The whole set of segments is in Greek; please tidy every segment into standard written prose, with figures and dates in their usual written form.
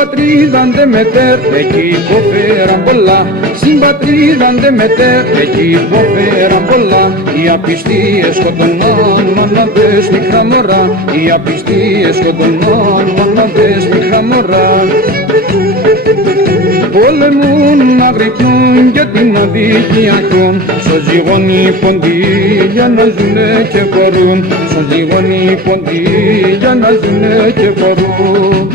πατρίδα ντε μετέρ, εκεί υποφέραν πολλά. Στην πατρίδα ντε μετέρ, εκεί υποφέραν πολλά. Οι απιστίες σκοτωνάν, μαναδές μικρά μωρά. Οι απιστίες σκοτωνάν, μαναδές μικρά μωρά. Πολεμούν να γρυπνούν και την αδικία ακούν. Στο ζυγόνι ποντί για να ζουνε και μπορούν. Στο ζυγόνι ποντί για να ζουνε και μπορούν.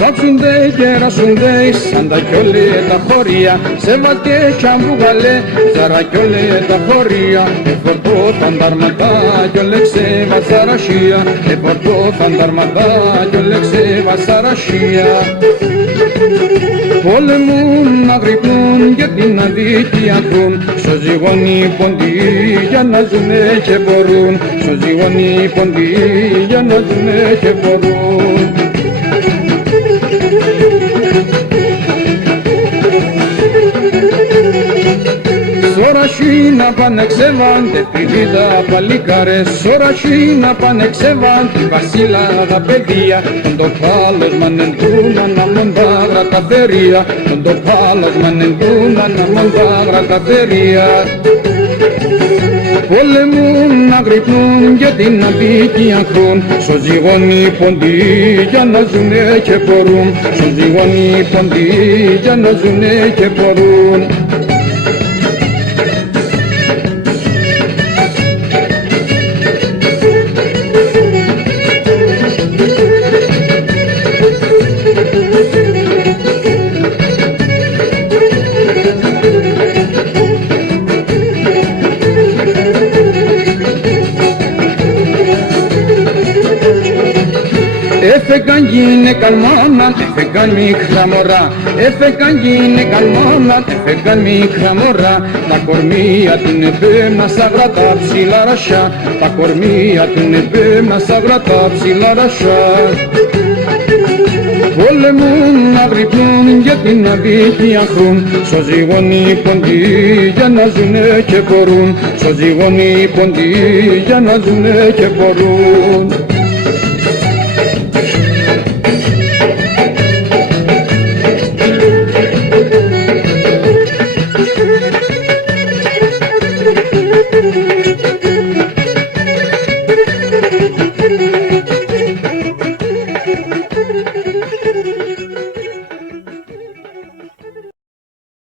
Σάψουνται και ρασουνται σαν τα κιόλε τα χωρία. Σε βαλκέ κι αμπουγαλέ, ζαρακιόλε τα χωρία. Εφορτώ φανταρματά κι όλεξε βασαρασία. Εφορτώ φανταρματά κι όλεξε βασαρασία. Πολεμούν να γρυπνούν και την αδικία ακούν. Στο ζυγόνι ποντί για να ζουνε και μπορούν. Στο ζυγόνι ποντί για να ζουνε και μπορούν. Σωρασί να πάνε ξεβάντε πηδίδα παλικάρες. Σωρασί να πάνε ξεβάντε βασίλαδα παιδεία. Τον το πάλεσμαν εντούνα να μοντάγρα τα περία. Τον το πάλεσμαν εντούνα να μοντάγρα τα περία. Πολεμούν να γρυπνούν για την αδικία ακούν. Στο ζυγόνι ποντί για να ζουνε και μπορούν. Στο ζυγόνι ποντί για να ζουνε και μπορούν. Έφεγαν γυναίκαν μάνα, έφεγαν μικρά μωρά. Έφεγαν γυναίκαν μάνα, έφεγαν μικρά μωρά. Τα κορμία την επέμνα σαν γρατά ψηλά ρασιά. Τα κορμία την επέμνα σαν γρατά ψηλά ρασιά. Πολεμούν να γρυπνούν για την αδικία ακούν. Στο ζυγόνι ποντί για να ζουνε και μπορούν. Στο ζυγόνι ποντί για να ζουνε και μπορούν.